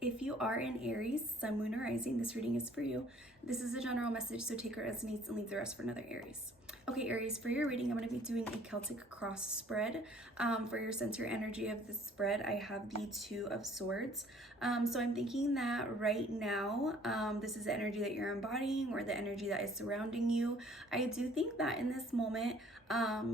If you are in Aries, Sun, Moon, or Rising, this reading is for you. This is a general message, so take it as needs and leave the rest for another Aries. Okay, Aries, for your reading, I'm going to be doing a Celtic cross spread. For your center energy of the spread, I have the Two of Swords. So I'm thinking that right now, this is the energy that you're embodying or the energy that is surrounding you. I do think that in this moment,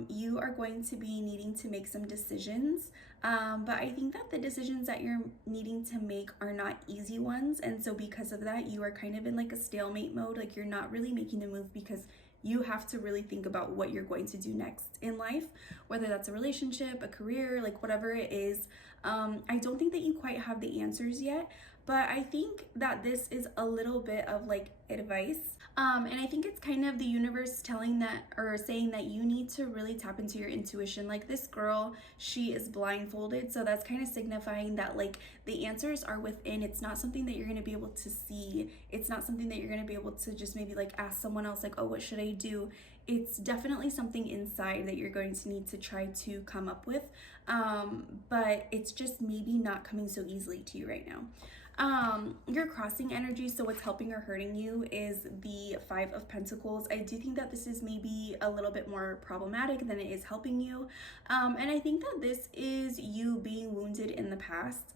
you are going to be needing to make some decisions. But I think that the decisions that you're needing to make are not easy ones. And so because of that, you are kind of in like a stalemate mode. Like you're not really making a move because you have to really think about what you're going to do next in life, whether that's a relationship, a career, like whatever it is. I don't think that you quite have the answers yet, but I think that this is a little bit of like advice. And I think it's kind of the universe telling that or saying that you need to really tap into your intuition. Like this girl, she is blindfolded. So that's kind of signifying that like the answers are within. It's not something that you're going to be able to see. It's not something that you're going to be able to just maybe like ask someone else like, oh, what should I do? It's definitely something inside that you're going to need to try to come up with. But it's just maybe not coming so easily to you right now. Your crossing energy, so what's helping or hurting you is the Five of Pentacles. I do think that this is maybe a little bit more problematic than it is helping you. And I think that this is you being wounded in the past.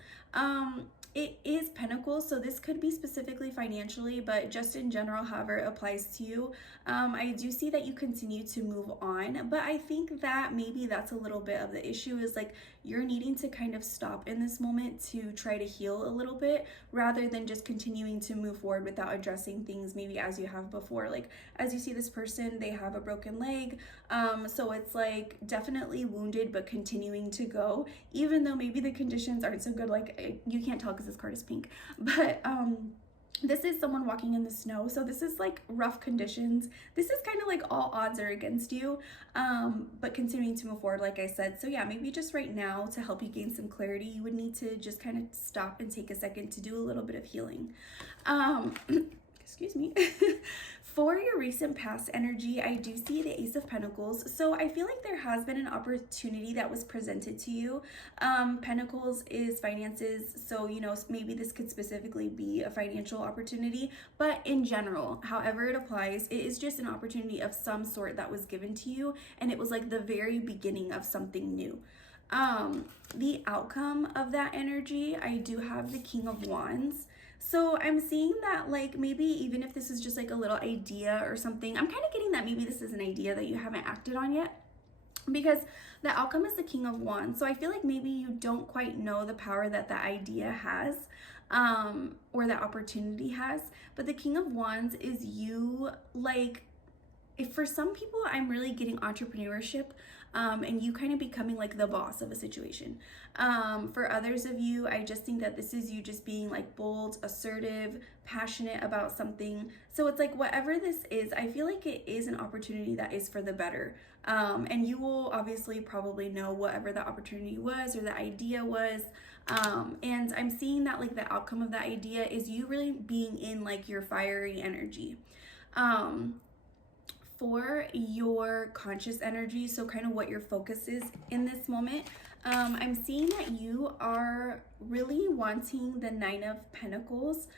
It is Pentacles, so this could be specifically financially, but just in general, however it applies to you. I do see that you continue to move on, but I think that maybe that's a little bit of the issue is like you're needing to kind of stop in this moment to try to heal a little bit rather than just continuing to move forward without addressing things maybe as you have before. Like as you see this person, they have a broken leg, so it's like definitely wounded but continuing to go even though maybe the conditions aren't so good. Like you can't tell because this card is pink, but this is someone walking in the snow, so this is like rough conditions. This is kind of like all odds are against you, but continuing to move forward like I said. So yeah, maybe just right now to help you gain some clarity, you would need to just kind of stop and take a second to do a little bit of healing. Excuse me. For your recent past energy, I do see the Ace of Pentacles. So I feel like there has been an opportunity that was presented to you. Pentacles is finances. So, you know, maybe this could specifically be a financial opportunity, but in general, however it applies, it is just an opportunity of some sort that was given to you. And it was like the very beginning of something new. The outcome of that energy, I do have the King of Wands. So I'm seeing that like maybe even if this is just like a little idea or something, I'm kind of getting that maybe this is an idea that you haven't acted on yet because the outcome is the King of Wands. So I feel like maybe you don't quite know the power that that idea has or that opportunity has. But the King of Wands is you like, if for some people I'm really getting entrepreneurship and you kind of becoming like the boss of a situation. For others of you, I just think that this is you just being like bold, assertive, passionate about something. So it's like whatever this is, I feel like it is an opportunity that is for the better. And you will obviously probably know whatever the opportunity was or the idea was. And I'm seeing that like the outcome of that idea is you really being in like your fiery energy. For your conscious energy, so kind of what your focus is in this moment, I'm seeing that you are really wanting the Nine of Pentacles.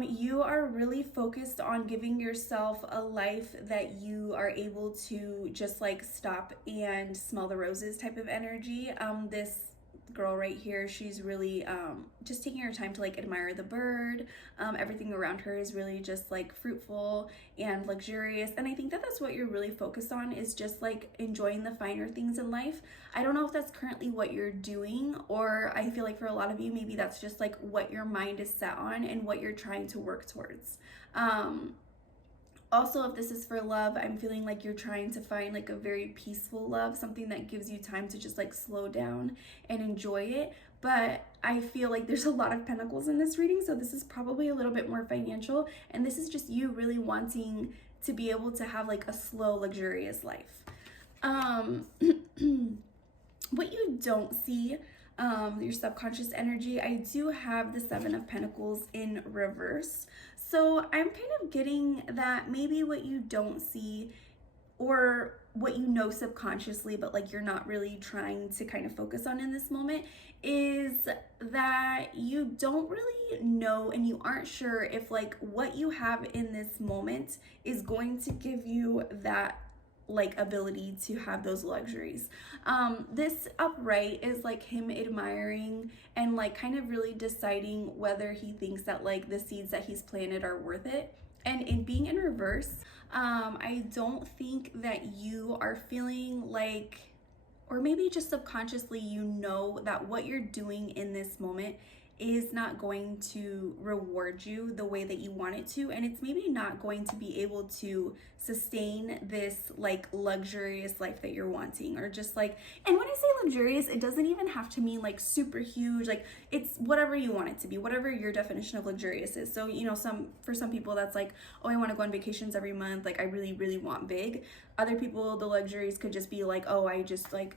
You are really focused on giving yourself a life that you are able to just like stop and smell the roses type of energy. This girl right here, she's really just taking her time to like admire the bird. Everything around her is really just like fruitful and luxurious, and I think that that's what you're really focused on, is just like enjoying the finer things in life. I don't know if that's currently what you're doing, or I feel like for a lot of you maybe that's just like what your mind is set on and what you're trying to work towards. Also, if this is for love, I'm feeling like you're trying to find like a very peaceful love, something that gives you time to just like slow down and enjoy it. But I feel like there's a lot of pentacles in this reading, so this is probably a little bit more financial, and this is just you really wanting to be able to have like a slow, luxurious life. What you don't see, your subconscious energy, I do have the Seven of Pentacles in reverse. So I'm kind of getting that maybe what you don't see or what you know subconsciously, but like you're not really trying to kind of focus on in this moment, is that you don't really know and you aren't sure if like what you have in this moment is going to give you that like ability to have those luxuries. This upright is like him admiring and like kind of really deciding whether he thinks that like the seeds that he's planted are worth it. And in being in reverse, I don't think that you are feeling like, or maybe just subconsciously, you know that what you're doing in this moment is not going to reward you the way that you want it to, and it's maybe not going to be able to sustain this like luxurious life that you're wanting, or just like, and when I say luxurious, it doesn't even have to mean like super huge, like it's whatever you want it to be, whatever your definition of luxurious is. So you know, for some people that's like, oh, I want to go on vacations every month, like I really want big. Other people, the luxuries could just be like, oh, I just like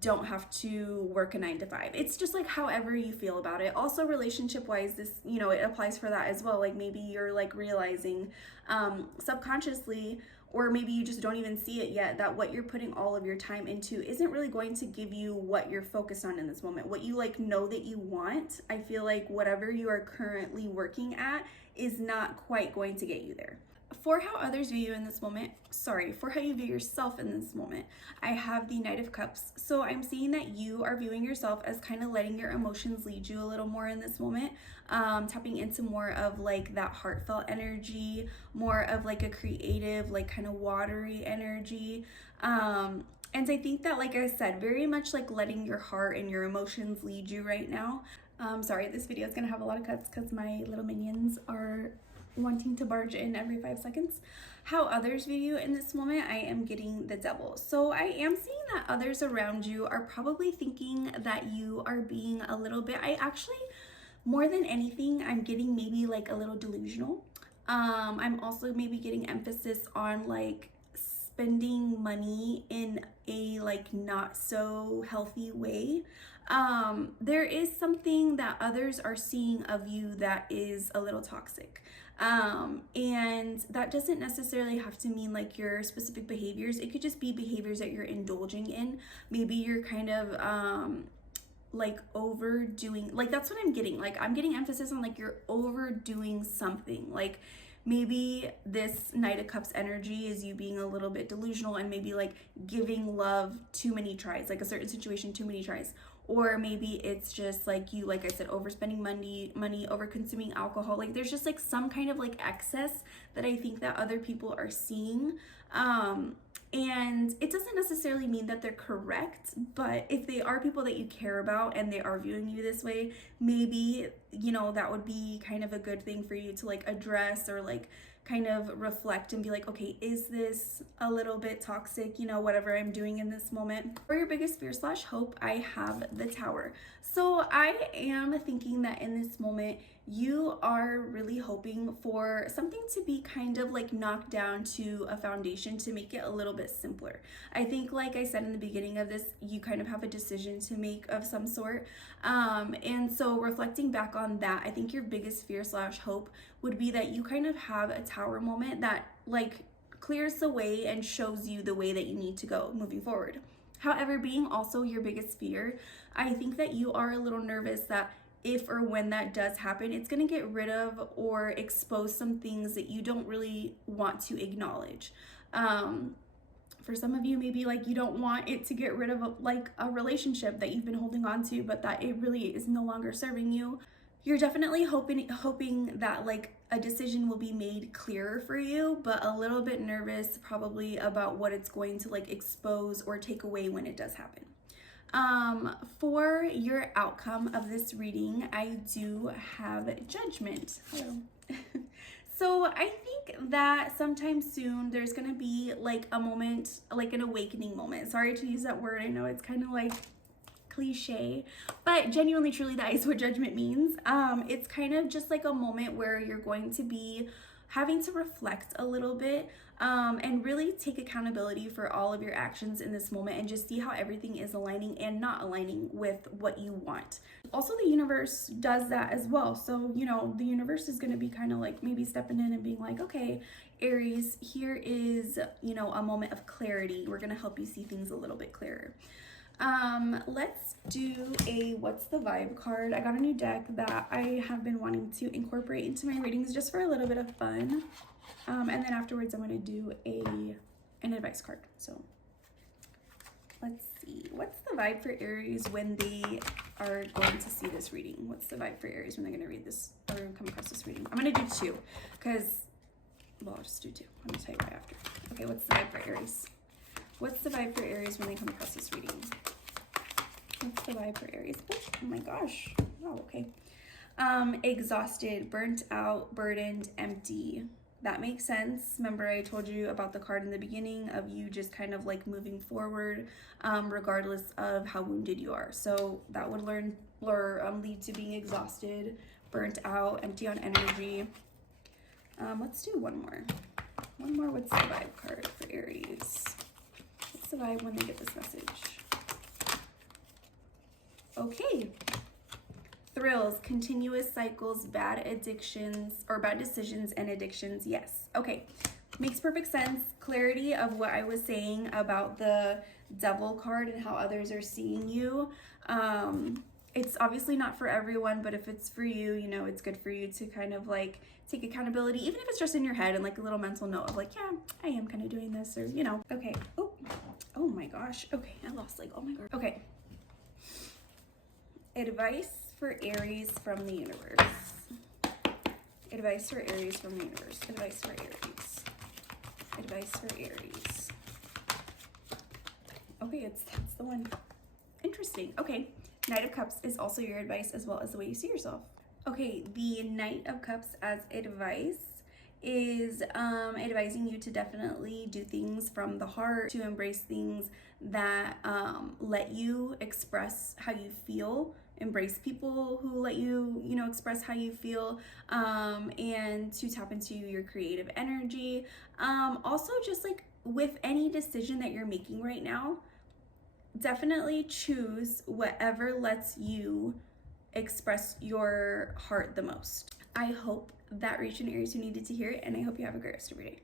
don't have to work a 9 to 5. It's just like however you feel about it. Also, relationship wise, this, you know, it applies for that as well. Like maybe you're like realizing subconsciously, or maybe you just don't even see it yet, that what you're putting all of your time into isn't really going to give you what you're focused on in this moment, what you like know that you want. I feel like whatever you are currently working at is not quite going to get you there. For how others view you in this moment, for how you view yourself in this moment, I have the Knight of Cups. So I'm seeing that you are viewing yourself as kind of letting your emotions lead you a little more in this moment, tapping into more of like that heartfelt energy, more of like a creative, like kind of watery energy. And I think that, like I said, very much like letting your heart and your emotions lead you right now. Sorry, this video is gonna have a lot of cuts because my little minions are wanting to barge in every 5 seconds. How others view you in this moment, I am getting the Devil. So I am seeing that others around you are probably thinking that you are being a little bit, more than anything, I'm getting maybe like a little delusional. I'm also maybe getting emphasis on like spending money in a like not so healthy way. There is something that others are seeing of you that is a little toxic. And that doesn't necessarily have to mean like your specific behaviors. It could just be behaviors that you're indulging in. Maybe you're kind of like overdoing, like that's what I'm getting. Like I'm getting emphasis on like you're overdoing something. Like maybe this Knight of Cups energy is you being a little bit delusional and maybe like giving love too many tries, like a certain situation too many tries. Or maybe it's just like you, like I said, overspending money, over consuming alcohol. Like there's just like some kind of like excess that I think that other people are seeing. And it doesn't necessarily mean that they're correct, but if they are people that you care about and they are viewing you this way, maybe, you know, that would be kind of a good thing for you to like address, or like kind of reflect and be like, okay, is this a little bit toxic, you know, whatever I'm doing in this moment. For your biggest fear / hope, I have the Tower. So I am thinking that in this moment, you are really hoping for something to be kind of like knocked down to a foundation to make it a little bit simpler. I think, like I said in the beginning of this, you kind of have a decision to make of some sort. And so reflecting back on that, I think your biggest fear / hope would be that you kind of have a Tower moment that like clears the way and shows you the way that you need to go moving forward. However, being also your biggest fear, I think that you are a little nervous that if or when that does happen, it's going to get rid of or expose some things that you don't really want to acknowledge. For some of you, maybe like you don't want it to get rid of like a relationship that you've been holding on to, but that it really is no longer serving you. You're definitely hoping that like a decision will be made clearer for you, but a little bit nervous probably about what it's going to like expose or take away when it does happen. For your outcome of this reading, I do have Judgment. Hello. So I think that sometime soon there's gonna be like a moment, like an awakening moment. Sorry to use that word. I know it's kind of like cliche, but genuinely, truly, that is what Judgment means. It's kind of just like a moment where you're going to be having to reflect a little bit and really take accountability for all of your actions in this moment and just see how everything is aligning and not aligning with what you want. Also, the universe does that as well. So, you know, the universe is going to be kind of like maybe stepping in and being like, okay, Aries, here is, you know, a moment of clarity. We're going to help you see things a little bit clearer. Let's do a what's the vibe card. I got a new deck that I have been wanting to incorporate into my readings just for a little bit of fun. And then afterwards I'm going to do an advice card. So let's see. What's the vibe for Aries when they are going to see this reading? What's the vibe for Aries when they're going to read this or come across this reading? I'm going to do two because, well, I'll just do two. I'm going to tell you why after. Okay, what's the vibe for Aries? What's the vibe for Aries when they come across this reading? What's the vibe for Aries? Oh my gosh. Wow, okay. Exhausted, burnt out, burdened, empty. That makes sense. Remember I told you about the card in the beginning of you just kind of like moving forward regardless of how wounded you are. So that would lead to being exhausted, burnt out, empty on energy. Let's do one more. One more. What's the vibe card for Aries? What's the vibe when they get this message? Okay. Thrills, continuous cycles, bad addictions, or bad decisions and addictions. Yes. Okay. Makes perfect sense. Clarity of what I was saying about the Devil card and how others are seeing you. It's obviously not for everyone, but if it's for you, you know, it's good for you to kind of like take accountability, even if it's just in your head and like a little mental note of like, yeah, I am kind of doing this, or, you know. Okay. Oh my gosh. Okay. I lost like, oh my God. Okay. Advice for Aries from the universe. Advice for Aries from the universe. Advice for Aries. Advice for Aries. Okay, that's the one. Interesting. Okay. Knight of Cups is also your advice as well as the way you see yourself. Okay, the Knight of Cups as advice is advising you to definitely do things from the heart, to embrace things that let you express how you feel, embrace people who let you, you know, express how you feel, and to tap into your creative energy. Also, just like with any decision that you're making right now, definitely choose whatever lets you express your heart the most. I hope that reached an Aries who needed to hear it, and I hope you have a great rest of your day.